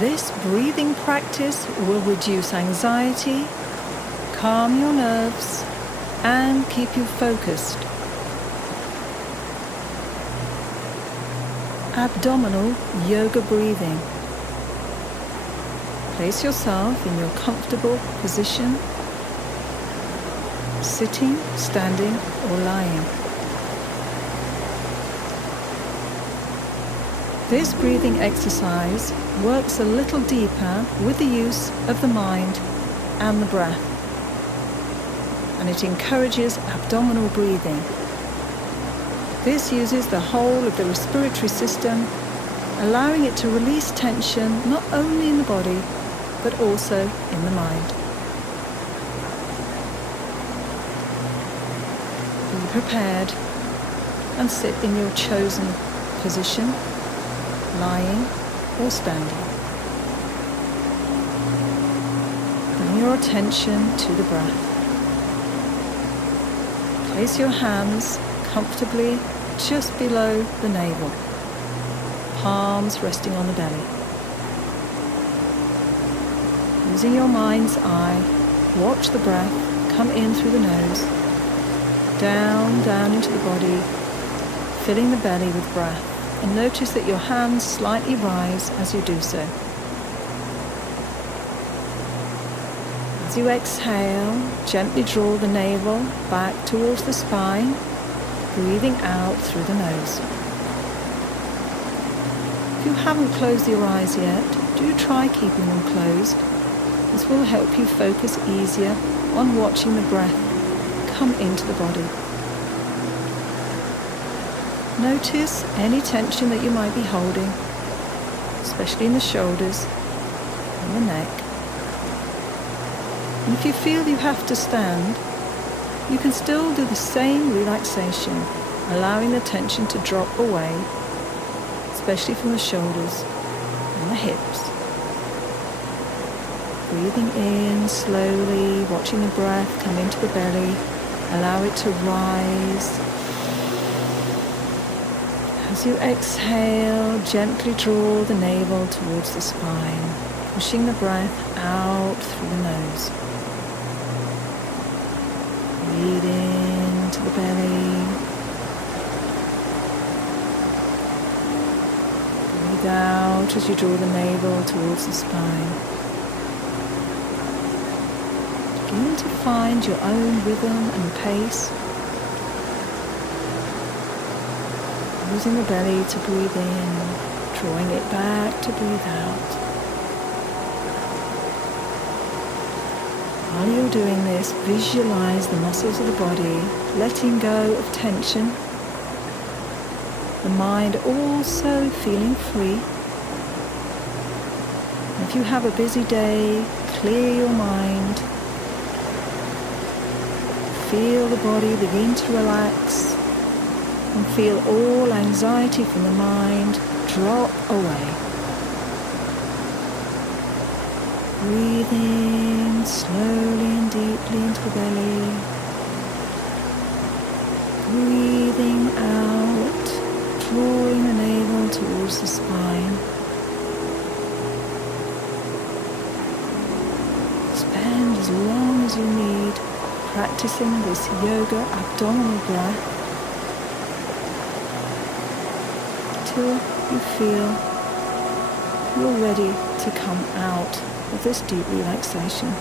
This breathing practice will reduce anxiety, calm your nerves, and keep you focused. Abdominal yoga breathing. Place yourself in your comfortable position, sitting, standing, or lying. This breathing exercise works a little deeper with the use of the mind and the breath, and it encourages abdominal breathing. This uses the whole of the respiratory system, allowing it to release tension not only in the body, but also in the mind. Be prepared and sit in your chosen position, lying or standing. Bring your attention to the breath. Place your hands comfortably just below the navel, palms resting on the belly. Using your mind's eye, watch the breath come in through the nose, down into the body, filling the belly with breath. And notice that your hands slightly rise as you do so. As you exhale, gently draw the navel back towards the spine, breathing out through the nose. If you haven't closed your eyes yet, do try keeping them closed. This will help you focus easier on watching the breath come into the body. Notice any tension that you might be holding, especially in the shoulders and the neck. And if you feel you have to stand, you can still do the same relaxation, allowing the tension to drop away, especially from the shoulders and the hips. Breathing in slowly, watching the breath come into the belly, allow it to rise. As you exhale, gently draw the navel towards the spine, pushing the breath out through the nose. Breathe into the belly. Breathe out as you draw the navel towards the spine. Begin to find your own rhythm and pace. Using the belly to breathe in, drawing it back to breathe out. While you're doing this, visualize the muscles of the body letting go of tension. The mind also feeling free. If you have a busy day, clear your mind. Feel the body begin to relax. And feel all anxiety from the mind drop away. Breathing slowly and deeply into the belly. Breathing out, drawing the navel towards the spine. Spend as long as you need practicing this yoga abdominal breath, until you feel you're ready to come out of this deep relaxation.